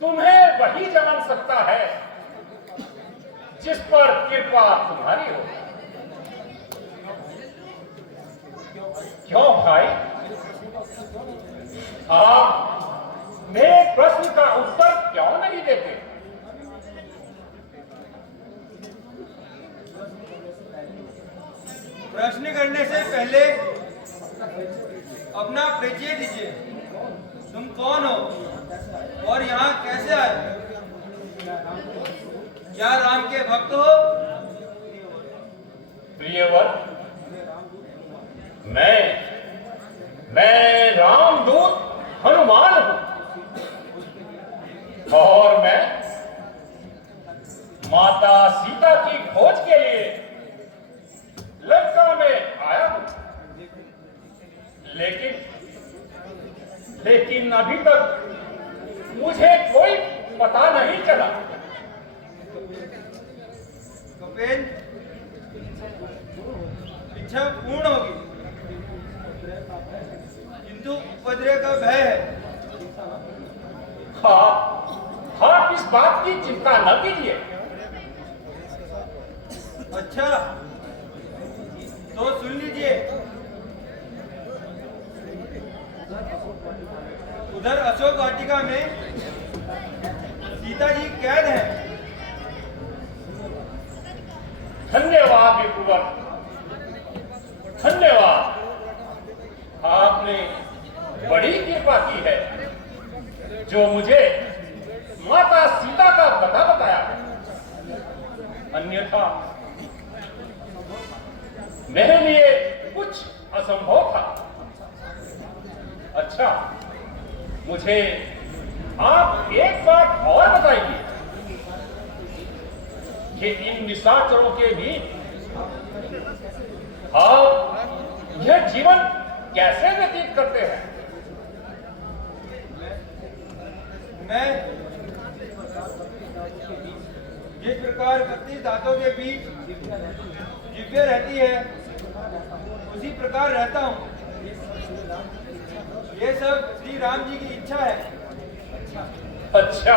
तुम्हें वही जन्म सकता है जिस पर कृपा तुम्हारी हो। क्यों भाई, आप मेरे प्रश्न का उत्तर क्यों नहीं देते? प्रश्न करने से पहले अपना परिचय दीजिए। तुम कौन हो और यहाँ कैसे आए? क्या राम के भक्त हो? प्रियवर, मैं रामदूत हनुमान हूं और मैं माता सीता की खोज के लिए लंका में आया हूं। लेकिन अभी तक मुझे कोई पता नहीं चला। कपिल, इच्छा पूर्ण होगी, किंतु उपद्रव का भय है। आप इस बात की चिंता न कीजिए। अच्छा, तो सुन लीजिए। उधर अशोक वाटिका में सीता जी कैद है। धन्यवाद विपुवर, धन्यवाद। आपने बड़ी कृपा की है जो मुझे माता सीता का पता बताया। अन्यथा मेरे लिए कुछ असंभव था। अच्छा, मुझे आप एक बात और बताइए कि इन निशाचरों के बीच आप यह जीवन कैसे व्यतीत करते हैं? मैं जिस प्रकार 32 दांतों के बीच जिभ्या रहती है उसी प्रकार रहता हूँ। ये सब श्री राम जी की इच्छा है। अच्छा,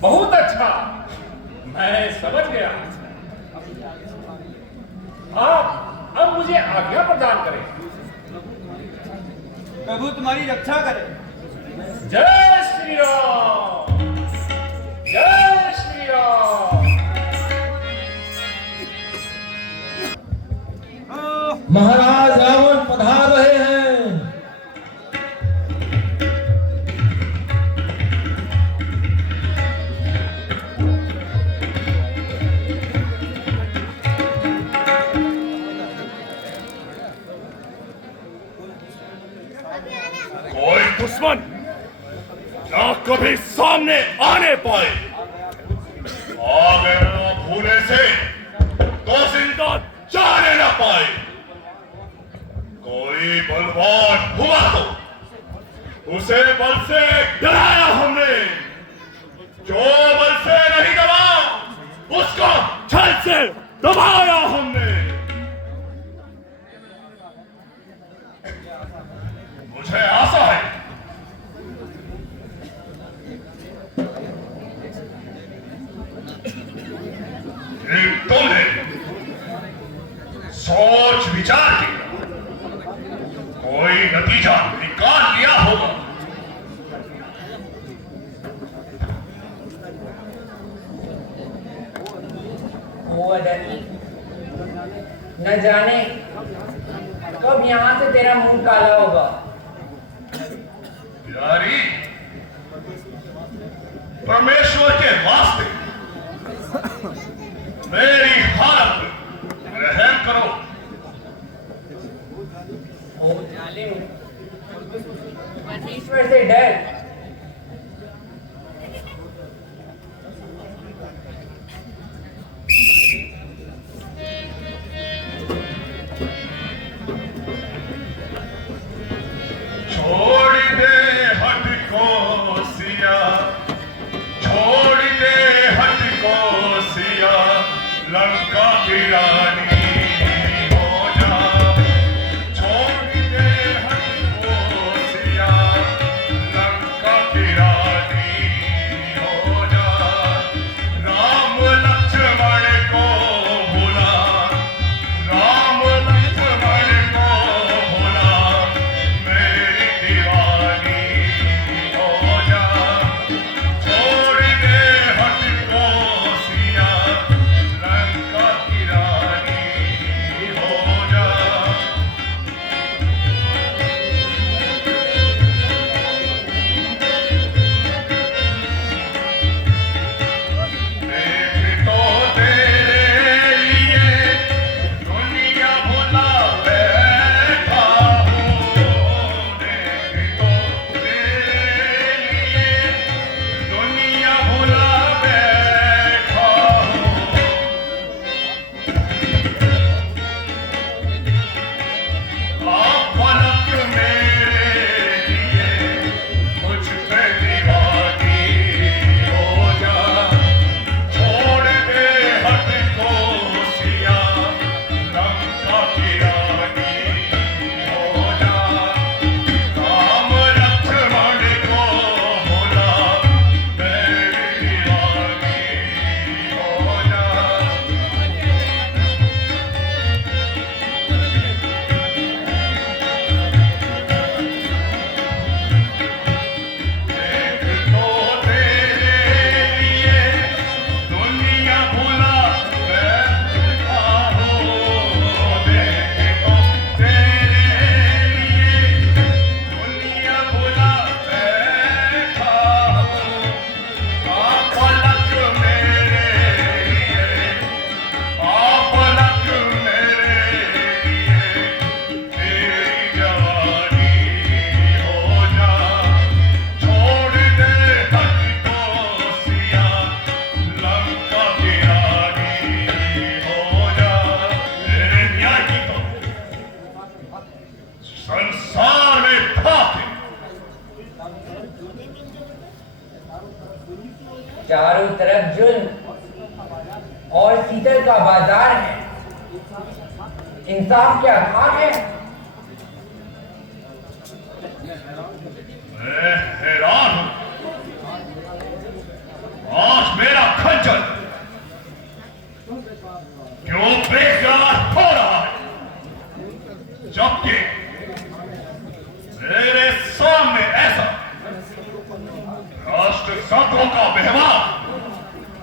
बहुत अच्छा, मैं समझ गया। आप अब मुझे आज्ञा प्रदान करें। प्रभु तुम्हारी रक्षा करे। जय श्री राम, जय श्री राम। महाराज रावण पधार रहे हैं। कोई दुश्मन ना कभी सामने आने पाए। आगे वो भूले से तो जिंदा जाने न पाए। कोई बलवान हुआ तो उसे बल से डराया हमने। जो बल से नहीं दबा उसको छल से दबाया हमने। मुझे आशा है कि तुमने सोच विचार के कोई नतीजा निकाल लिया होगा। न जाने कब यहाँ से तेरा मुंह काला होगा। प्यारी, परमेश्वर के वास्ते मेरी हालत पर रहम करो। ओ जालिम, परमेश्वर से डर। छोड़ दे हट को सिया, छोड़ दे हट को सिया, लंका की रानी हो जा। छोड़ दे हट को सिया, लंका चारों तरफ जुल्म और शीतल का बाजार है। इंसाफ क्या खाक है। मैं हैरान हूं। आज मेरा खंजर क्यों बेकार हो रहा है, जबकि मेरे सामने ऐसा राष्ट्र संतों का व्यवहार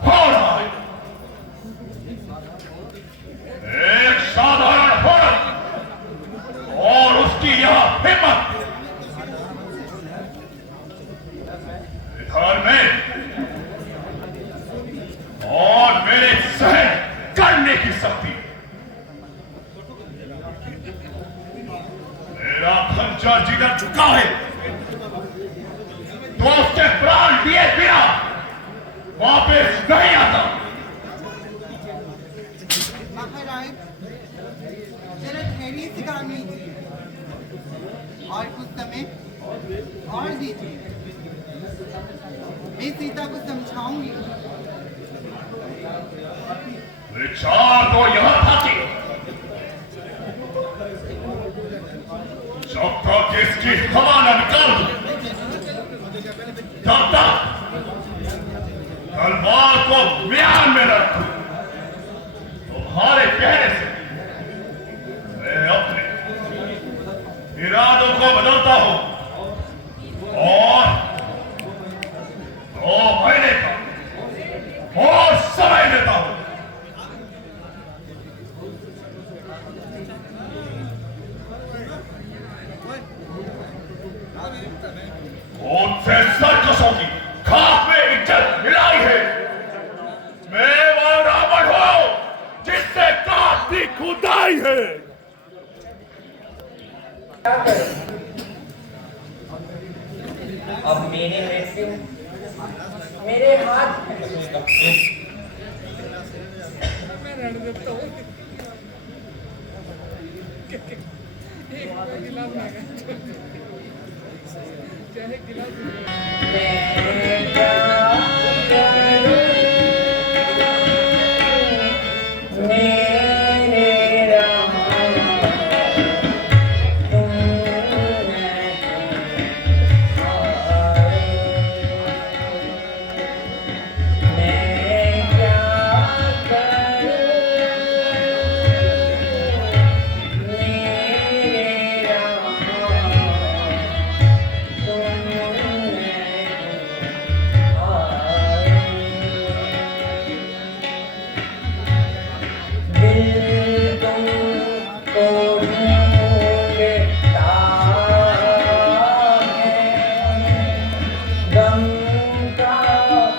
हो रहा है। एक साधारण औरत और उसकी यह हिम्मत इधर में और मेरे सहन करने की शक्ति। मेरा खंजर जिधर झुका है तो उसके प्राण लिए बिना वापस नहीं आता। महाराज, जरा धैर्य से काम लीजिए और कुछ समय और दीजिए। मैं सीता को समझाऊंगी। विचार तो यह था कि जब तक इसकी हवा न निकाल दूं, तब तक तलवार को म्यान में रखूं। तुम्हारे कहने से मैं अपने इरादों को बदलता हूं और 2 महीने का और समय देता हूं। उनसे सर्कसों की खाक में इज्जत मिलाई है। मैं वो रावण हूं जिससे काट की खुदाई है। क्या करूं? अब मेरी मृत्यु मेरे हाथ में। मैं क्या करूं? मेरे रहा तुम मैं क्या करूं? मेरे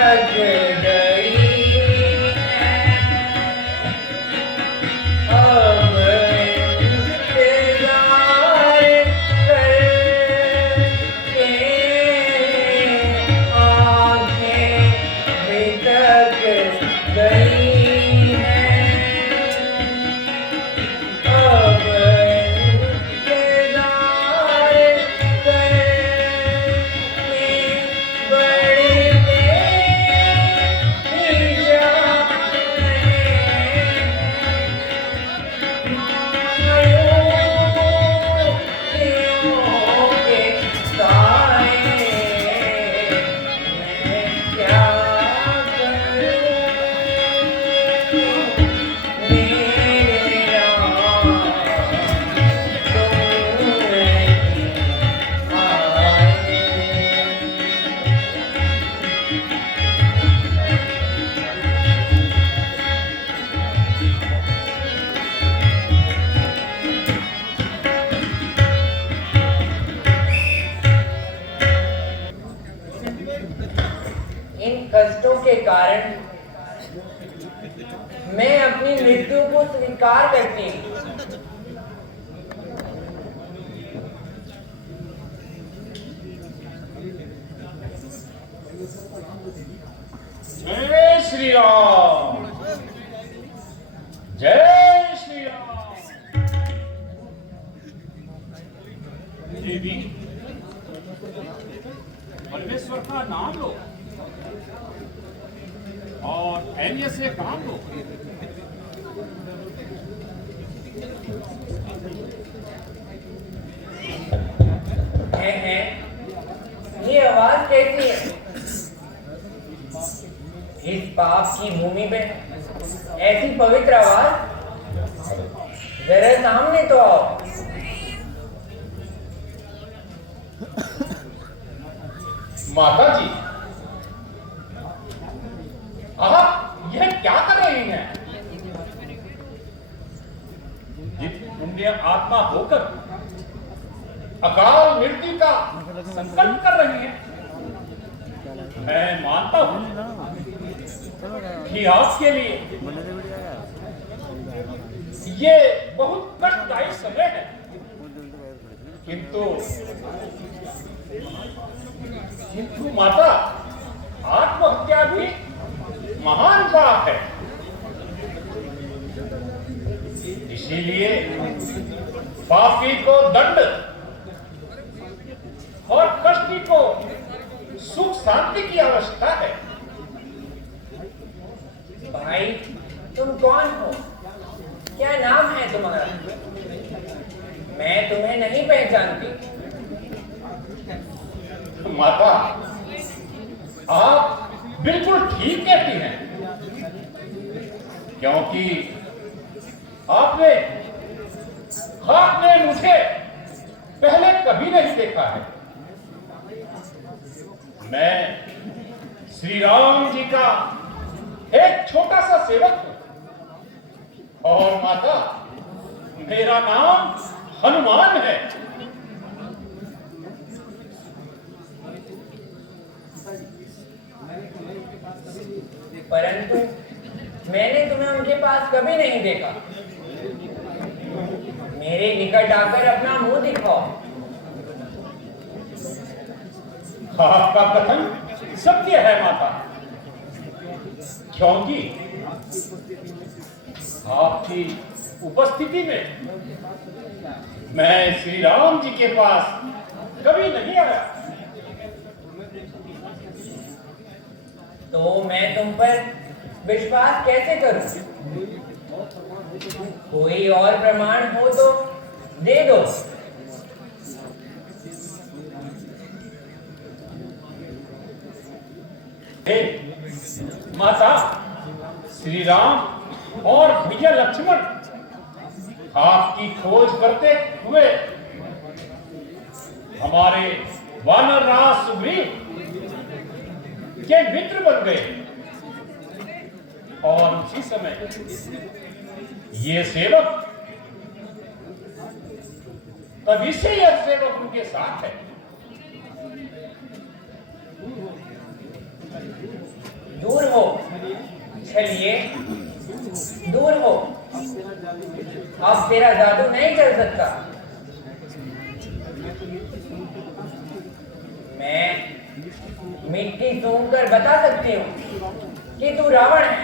भटक गई है, अब इंतजार करके आंखें भटक गई हैं, अब इंतजार करके बड़ी बेही जाने मायूसियों के साए मैं क्या करूं मेरे राम तुम नहीं आए। इन कष्टों के कारण मैं अपनी मृत्यु को स्वीकार करती हूँ। जय श्री राम, जय श्री राम। देवी, परमेश्वर का नाम लो और धैर्य से काम लो। है ये आवाज कैसी है? इस पाप की भूमि पे ऐसी पवित्र आवाज, जरा सामने तो आओ। माता जी, आप यह क्या कर रही हैं? ये पुण्य आत्मा होकर अकाल मृत्यु का संकल्प कर रही है। मैं मानता हूं कि आपके लिए ये बहुत कष्टदायी समय है, किंतु माता, आत्महत्या भी महान पाप है। इसीलिए पापी को दंड और कष्टी को सुख शांति की आवश्यकता है। भाई, तुम कौन हो? क्या नाम है तुम्हारा? मैं तुम्हें नहीं पहचानती। माता, आप बिल्कुल ठीक कहती हैं, क्योंकि आपने मुझे पहले कभी नहीं देखा है। मैं श्री राम जी का एक छोटा सा सेवक हूं और माता, मेरा नाम हनुमान है। परंतु मैंने तुम्हें उनके पास कभी नहीं देखा। मेरे निकट आकर अपना मुंह दिखाओ। आपका कथन सत्य है माता, क्योंकि आपकी उपस्थिति में मैं श्री राम जी के पास कभी नहीं आया। तो मैं तुम पर विश्वास कैसे करूं? कोई और प्रमाण हो तो दे दो। हे माता, श्री राम और भैया लक्ष्मण आपकी खोज करते हुए हमारे वानर राज सुग्रीव के मित्र बन गए और उसी समय ये सेवक, तभी से यह सेवक उनके साथ है। चलिए दूर हो, अब तेरा जादू नहीं चल सकता। मैं मिट्टी सूंघ कर बता सकती हूँ कि तू रावण है।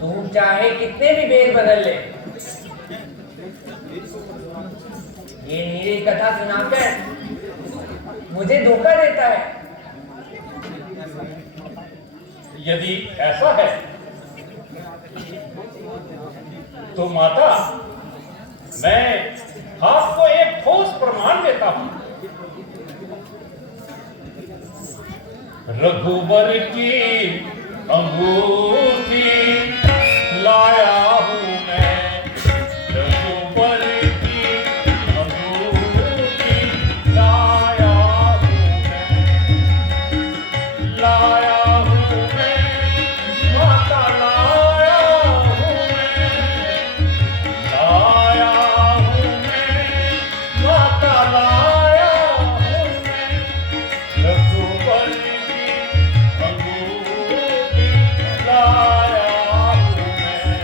तू चाहे कितने भी भेद बदल ले, ये नीरी कथा सुनाकर मुझे धोखा देता है। यदि ऐसा है तो माता, मैं आपको एक ठोस प्रमाण देता हूं। रघुबर की अंगूठी लाया हूं मैं, रघुबर की अंगूठी लाया हूं मैं, लाया हूं मैं, माता लाया हूं मैं, लाया हूं मैं, माता लाया हूं मैं, रघुबर की अंगूठी लाया हूं मैं।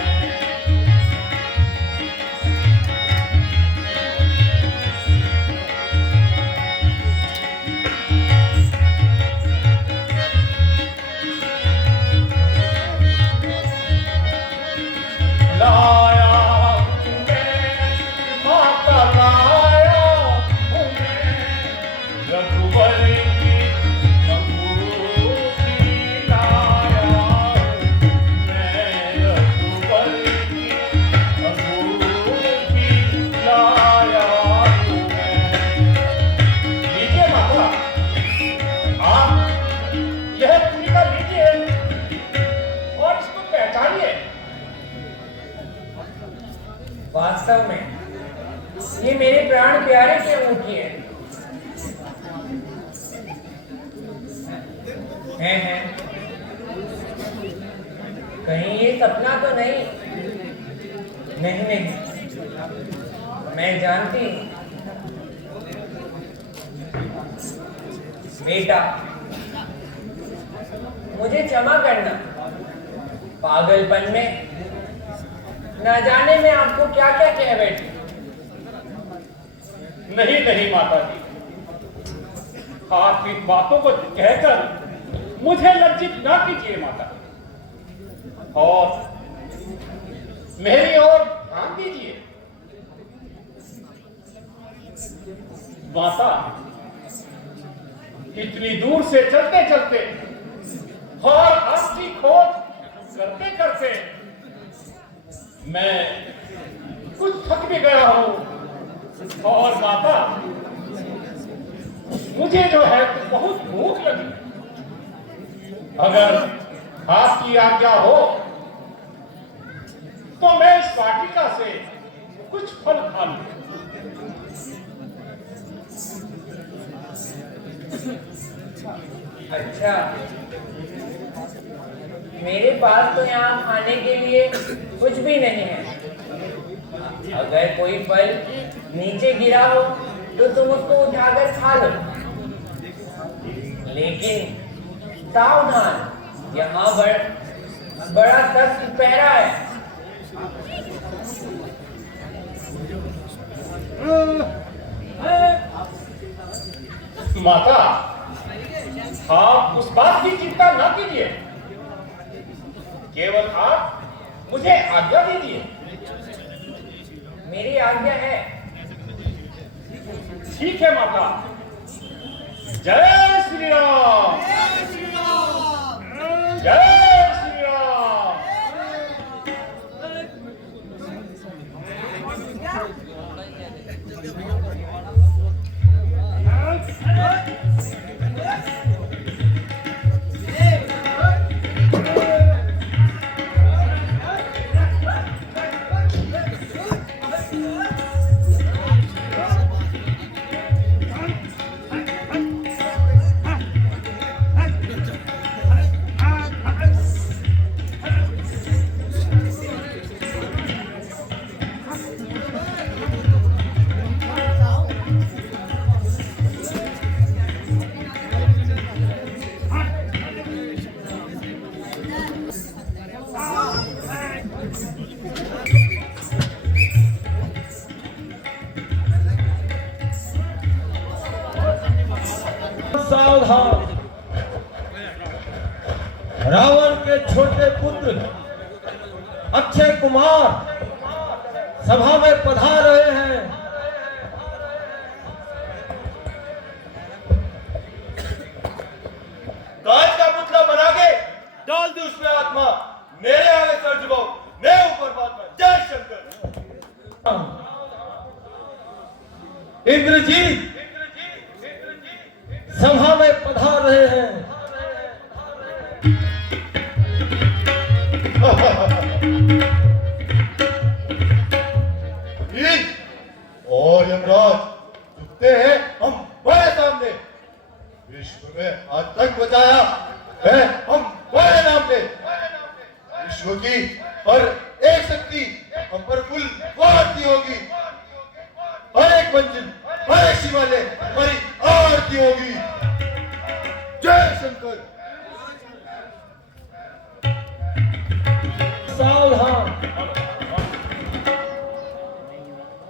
लाया हूं मैं, माता लाया हूं मैं, रघुबर की अंगूठी लाया हूं मैं, रघुबर की अंगूठी लाया हूं मैं। लीजिए माता, आप यह पूजा लीजिए और इसको पहचानिए। वास्तव में ये मेरे प्राण प्यारे की अंगूठी है। हैं कहीं ये सपना तो नहीं? नहीं, मैं जानती हूं। बेटा, मुझे क्षमा करना, पागलपन में न जाने मैं आपको क्या क्या कह बैठी। नहीं नहीं माता जी, आप इन बातों को कहकर मुझे लज्जित ना कीजिए माता, और मेरी ओर ध्यान दीजिए। माता, इतनी दूर से चलते चलते और आपकी खोज करते करते मैं कुछ थक भी गया हूं, और माता मुझे जो है तो बहुत भूख लगी। अगर आपकी आज्ञा हो तो मैं इस वाटिका से कुछ फल खा लूं। अच्छा, मेरे पास तो यहाँ खाने के लिए कुछ भी नहीं है। अगर कोई फल नीचे गिरा हो तो तुम उसको उठाकर खा लो, लेकिन सावधान, यहाँ बड़ा सख्त पहरा है। माता, आप उस बात की चिंता ना कीजिए, केवल आप मुझे आज्ञा दीजिए। मेरी आज्ञा है। ठीक है माता। जय श्री राम, जय श्री राम। सावधान। रावण के छोटे पुत्र अक्षय कुमार सभा में पधार रहे हैं। कांच का पुतला बना के डाल दी उसमें आत्मा। मेरे आगे सर झुकाओ, मैं ऊपर परमात्मा। जय शंकर। इंद्रजीत सभा में पधार रहे हैं। और यमराज झुकते हैं हम बड़े सामने। विश्व में आतंक मचाया है हम बड़े नाम पे। विश्व की हर एक शक्ति हम पर कुल आरती होगी। हर एक मंजिल, हर एक शिवालय हमारी आरती होगी। जय शंकर। सावधान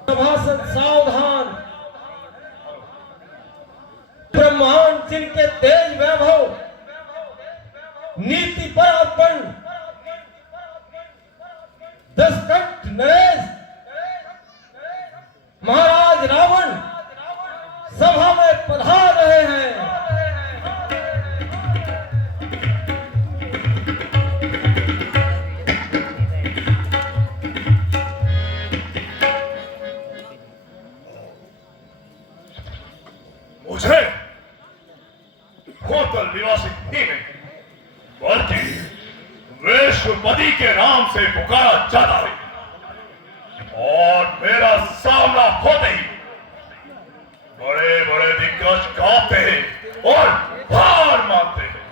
सभासद, सावधान। ब्रह्मांड जिनके तेज वैभव, नीति पर अर्पण, दशकंठ नरेश महाराज रावण सभा में पधार रहे हैं। मुझे होटल निवासी नहीं बल्कि विश्वपति के नाम से पुकारा जाता है। और मेरा सामना होते ही बड़े बड़े दिग्गज गाते हैं और हार मानते हैं।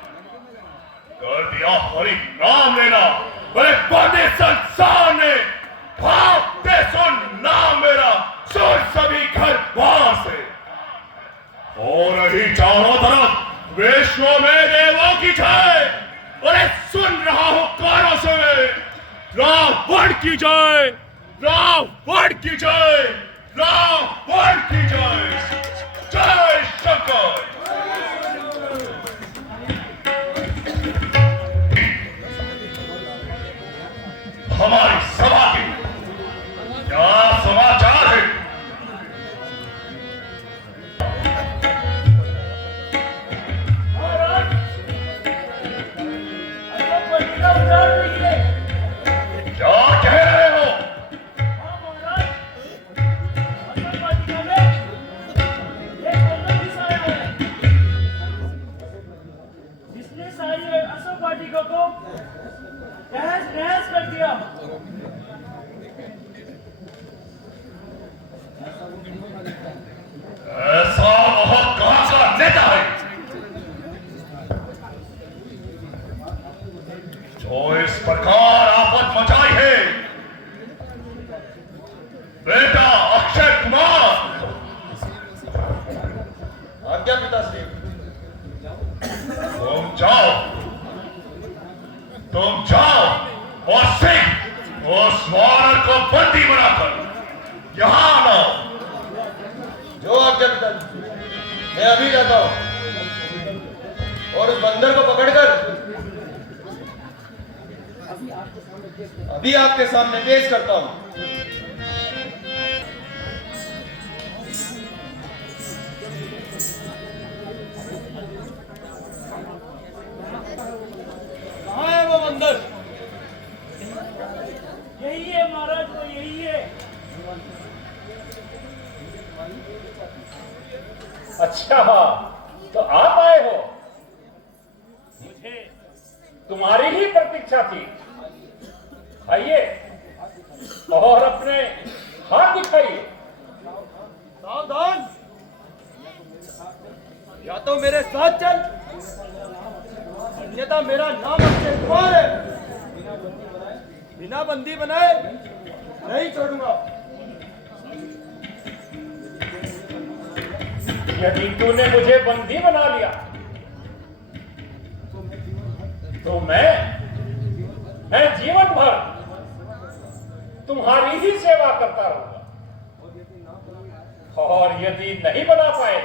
कर दिया हरि नाम लेना बड़े बड़े संसार ने। भागते सुन नाम मेरा, सुन सभी घर बाहर से। और रही चारों तरफ विश्व में देवों की जय। अरे सुन रहा हूं कानों से रावण की जय, रावण की जय, रावण की जय। जय शंकर। हमारी सभा की क्या समाचार है? क्या कह रहे हो? जिसने सारी असम वाटिका को तहस नहस कर दिया। ऐसा वह कहां का नेता है जो इस प्रकार आफत मचाई है? बेटा अक्षय कुमार। आज्ञा पिताश्री। तुम जाओ और सिंह उस वानर को बंदी बनाकर यहां लाओ। जो आज्ञा पिताश्री। मैं अभी जाता हूं और उस बंदर को पकड़कर अभी आपके सामने पेश करता हूं। कहां है वो बंदर? यही है महाराज, वो यही है। अच्छा, तो आप आए हो। मुझे तुम्हारी ही प्रतीक्षा थी। आइए और अपने हाथ दिखाइए। सावधान, या तो मेरे साथ चल, अन्यथा मेरा नाम अक्षय कुमार है। बिना बंदी बनाए नहीं छोड़ूंगा। यदि तूने मुझे बंदी बना लिया तो मैं जीवन भर तुम्हारी ही सेवा करता रहूंगा। और यदि नहीं बना पाए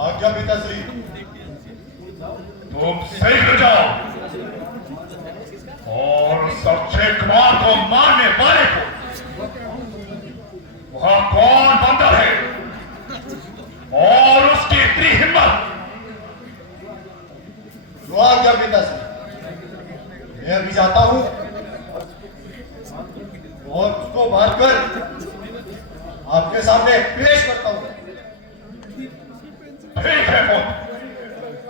आज्ञा पिताश्री। तुम शीघ्र जाओ और उस अक्षय कुमार को मारने वाले को वहां कौन बंदर है और उसकी इतनी हिम्मत। जो आज्ञा पिताश्री। मैं अभी जाता हूं और उसको मारकर आपके सामने पेश करता हूं। ठीक है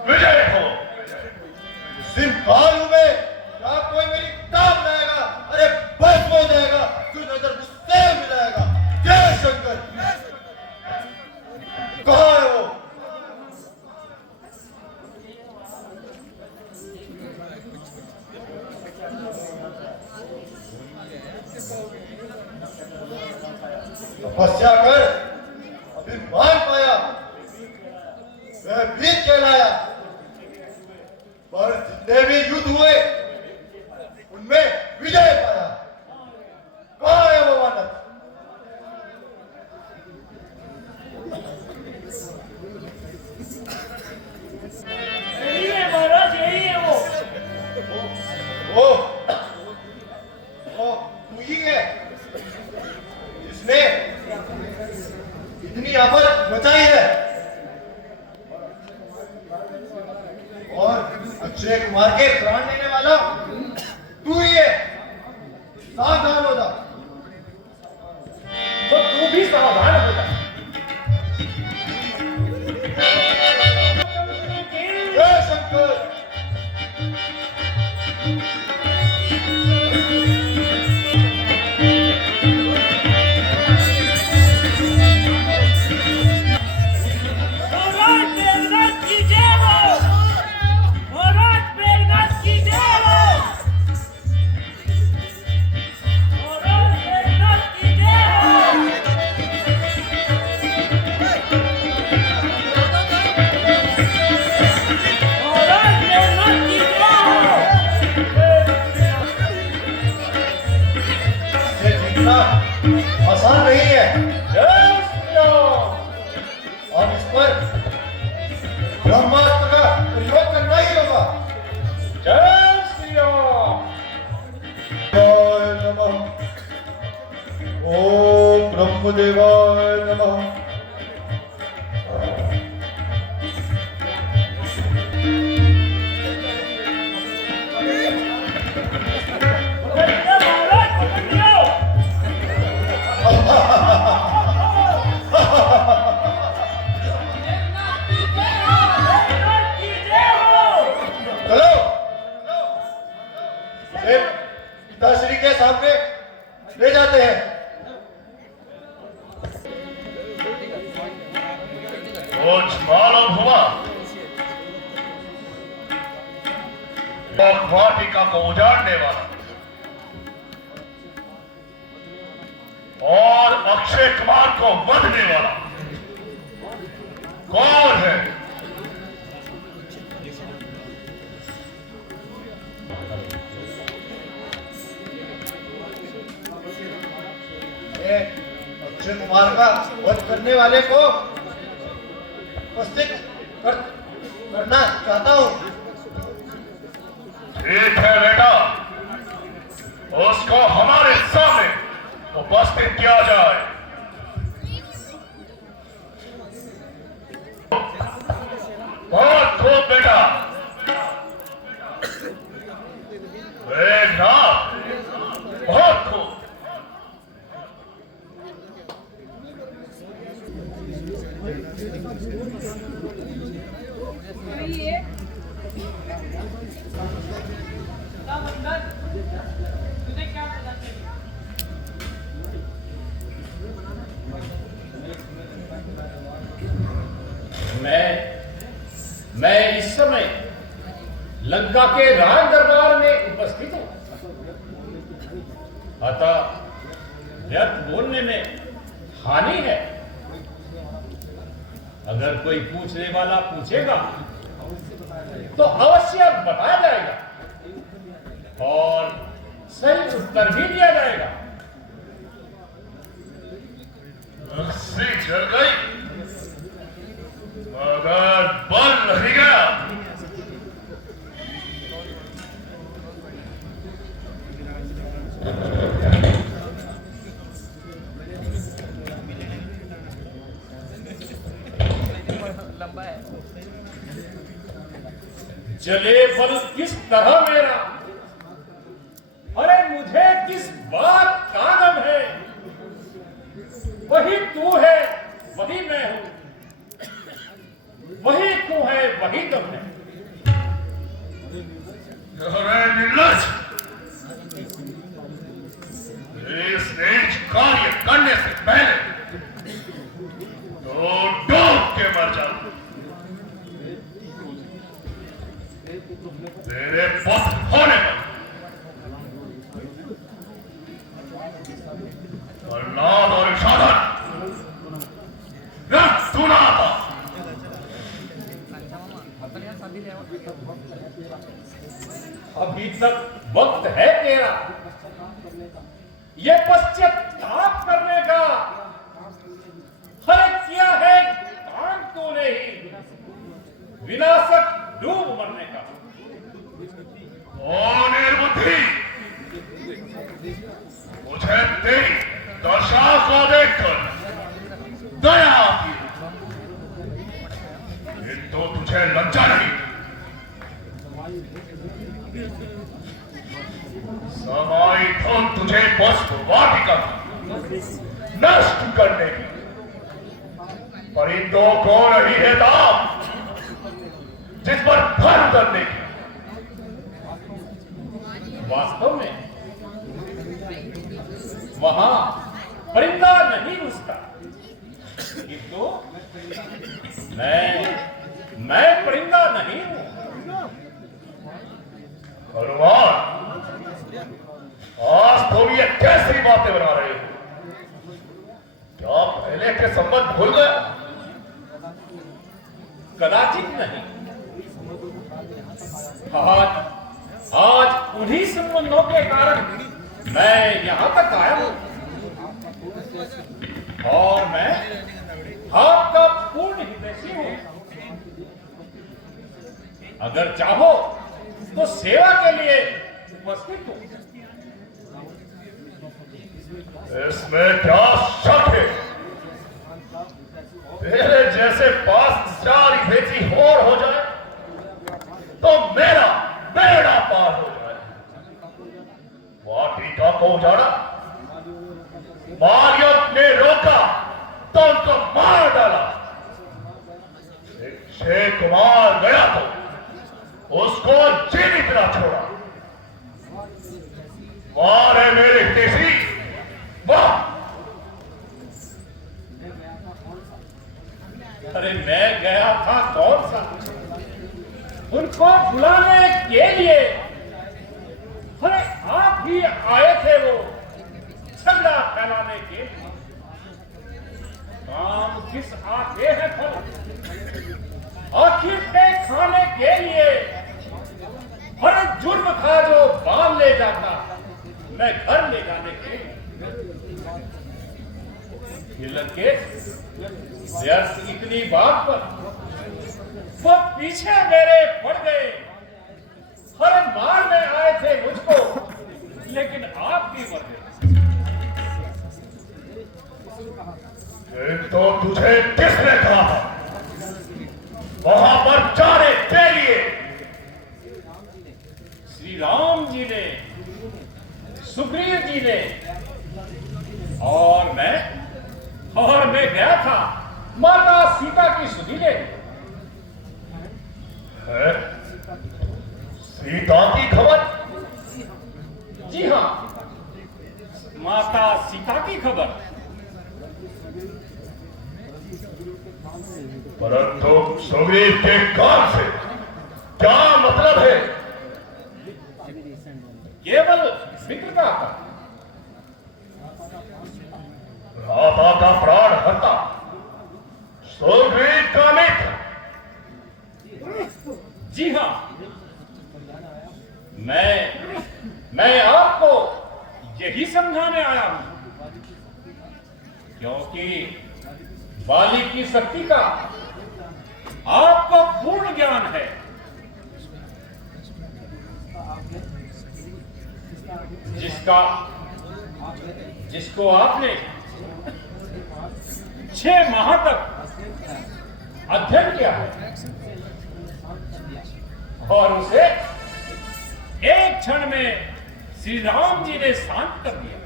विजय हो। सिर्फ कालू में क्या कोई मेरी टाप लाएगा? अरे बस हो जाएगा, तू नजर मुझसे मिलाएगा। जय शंकर। कहाँ है वो? तपस्या कर अभी मान पाया, वह वीर कहलाया, पर जितने भी युद्ध हुए उनमें विजय पाया। कहाँ है वो वानर? यही है महाराज, यही है वो। वो तू ही है जिसने इतनी आफत मचाई है और अक्षय कुमार के प्राण लेने वाला तू ही है। सावधान हो जा। तो तू भी सावधान हो जा। जय शंकर। आसान नहीं है। और इस पर ब्रह्मास्त्र का प्रयोग करना ही होगा। जय श्री राम। देवाय नमः। ओम ब्रह्मदेवाय नमः। पिताश्री के सामने ले जाते हैं। कुछ मालूम हुआ? वाटिका को उजाड़ने वाला और अक्षय कुमार को वधने वाला कौन है? अक्षय कुमार का वध करने वाले को उपस्थित करना चाहता हूँ। ठीक है बेटा, उसको हमारे सामने उपस्थित किया जाए। बहुत खूब बेटा। बेटा बहुत खूब। मैं इस समय लंका के राज दरबार में उपस्थित हूं, अतः व्यर्थ बोलने में हानि है। अगर कोई पूछने वाला पूछेगा तो अवश्य बताया जाएगा और सही उत्तर भी दिया जाएगा। रस्सी जल गई जले बल किस तरह मेरा, अरे मुझे किस बात का गम है। वही तू है वही मैं हूं, वही तू है वही तुम है। अरे निर्लज, इस नीच कार्य करने से पहले तो डूब के मर जा। तेरे पुत्र होने पर प्रहलाद और साधन सुना था। अभी तक वक्त है तेरा ये पश्चाताप करने का। हर किया है काम तूने ही, विनाशक डूब मरने का। ओ निर्बुद्धि, मुझे तेरी दशा को देखकर दया आती है, किंतु तुझे लज्जा नहीं। समाई तो तुझे पुष्प वाटिका नष्ट करने की, परिंदों को नहीं है दाम जिस पर धन करने की। वास्तव में वहां परिंदा नहीं घुसता, किंतु मैं परिंदा नहीं हूं। हनुमान, आज तुम ये कैसी बातें बना रहे हो? क्या पहले के संबंध भूल गए? कदाचित नहीं। आज उन्हीं संबंधों के कारण मैं यहां तक आया हूं, और मैं आपका पूर्ण हितैषी हूं। अगर चाहो तो सेवा के लिए उपस्थित हूं। इसमें क्या शक है? तेरे जैसे पास चार भेजी और हो जाए तो मेरा बेड़ा पार हो जाए। वाटिका को उजाड़ा, मारियत ने रोका तो उनको मार डाला। अक्षय कुमार गया तो उसको जीवित ना छोड़ा। मारे मेरे हितैषी, वाह! अरे मैं गया था कौन सा उनको बुलाने के लिए? अरे आप ही आए थे वो झगड़ा फैलाने के लिए। काम किस आते हैं फल आखिर पे खाने के लिए। अरे जुर्म था जो बाल ले जाता, मैं घर ले जाने के लिए। ये लड़के व्यर्थ इतनी बात पर वो पीछे मेरे पड़ गए। हर मारने आए थे मुझको, लेकिन आप भी मर गए। तो तुझे किसने कहा वहां पर जाने के लिए? श्री राम जी ने, सुग्रीव जी ने, और मैं गया था माता सीता की सुधि लेने। है? सीता की खबर? जी हाँ, माता सीता की खबर। परंतु सुग्रीव के काम से क्या मतलब है? केवल मित्रता का। भ्राता का प्राण हरता सुग्रीव का मित्र। जी हाँ, मैं आपको यही समझाने आया हूं, क्योंकि बाली की शक्ति का आपको पूर्ण ज्ञान है। जिसको आपने 6 माह तक अध्ययन किया है और उसे एक क्षण में श्री राम जी ने शांत कर दिया।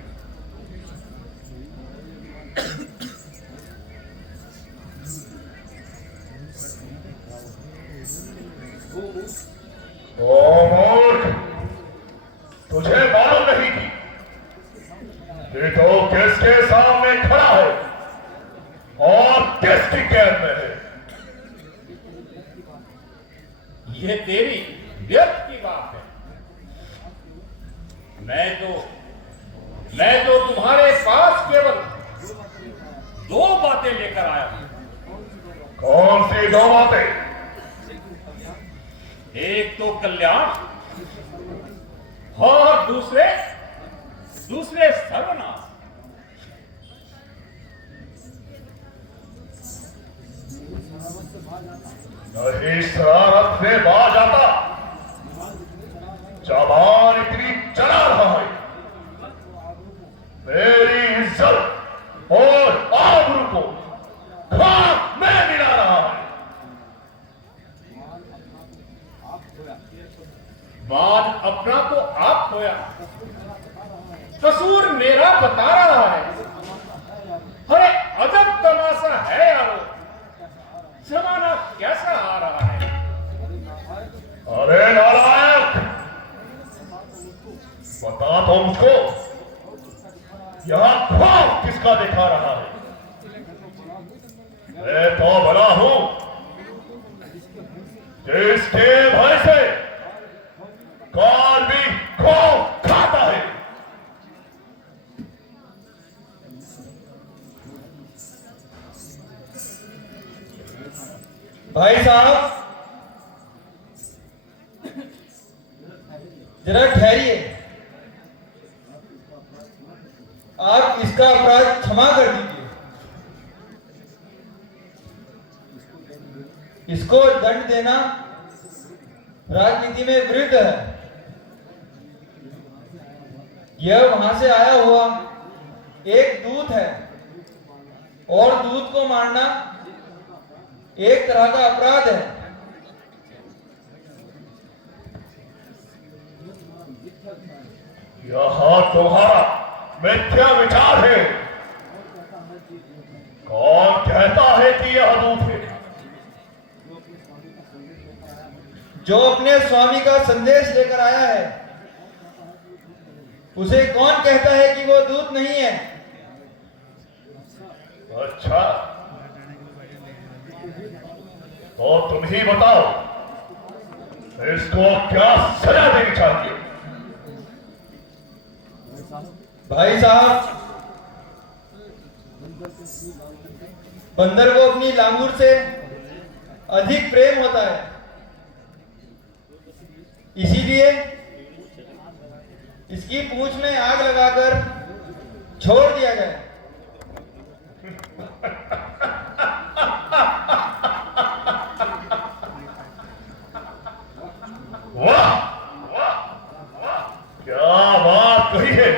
ओ मूर्ख, तुझे मालूम नहीं कि तो किसके सामने खड़ा है और किसकी कैद में है। ये तेरी व्यर्थ की बात है। मैं तो तुम्हारे पास केवल दो बातें लेकर आया हूं। कौन सी दो बातें? एक तो कल्याण और दूसरे सर्वनाश। नहीं शरारत से बाज आता, जबान इतनी चला रहा है, मेरी इज्जत और आबरू को खाक में मिला रहा है। मान अपना तो आप खोया, कसूर मेरा बता रहा है। अरे अजब तमाशा है यारो, जमाना कैसा आ रहा है। अरे नालायक, बता तो मुझको, यहां खौफ किसका दिखा रहा है? मैं तो भला हूं जिसके भय से काल भी खौफ खाता है। भाई साहब, जरा ठहरिए। आप इसका अपराध क्षमा कर दीजिए। इसको दंड देना राजनीति में विरुद्ध है। यह वहां से आया हुआ एक दूत है और दूत को मारना एक तरह का अपराध है। यहां तुम्हारा मिथ्या विचार है। कौन कहता है कि यह दूत है? जो अपने स्वामी का संदेश लेकर आया है, उसे कौन कहता है कि वो दूत नहीं है? अच्छा, तो तुम ही बताओ, इसको क्या सजा देनी चाहिए? भाई साहब, बंदर को अपनी लांगुर से अधिक प्रेम होता है, इसीलिए इसकी पूंछ में आग लगाकर छोड़ दिया गया। वाह वाह वाह, क्या बात कही है।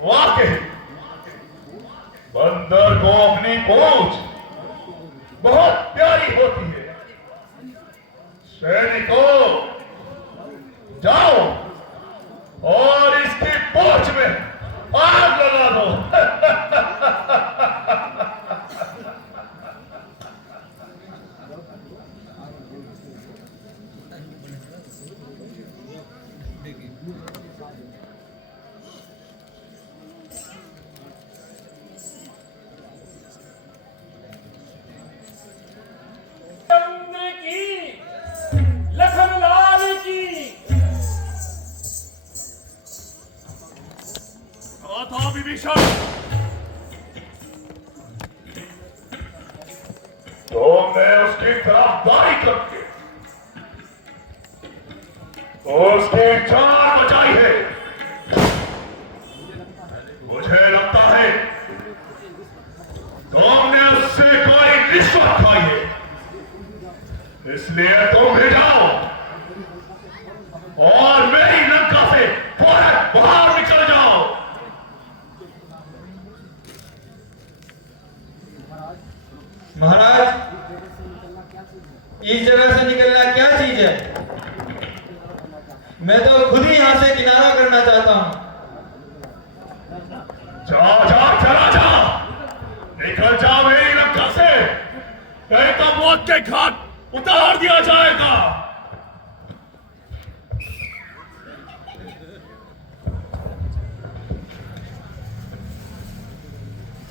वाकई बंदर को अपनी पूंछ बहुत प्यारी होती है। सैनिकों, जाओ और इसकी पूंछ में आग लगा दो। चंद्र की, लखनलाल की। कहा था विभीषण, तो मैं उसकी तरफदारी करके उसकी जान बचाई है। मुझे लगता है तुमने उससे कोई रिश्वत खाई है, इसलिए तुम भी जाओ और मेरी लंका से फौरन बाहर निकल जाओ। महाराज, इस जगह से निकलना क्या चीज है? मैं तो खुद ही यहां से किनारा करना चाहता हूं। जा जा चला जा, निकल जा मेरी लंका से, नहीं तो मौत के घाट उतार दिया जाएगा।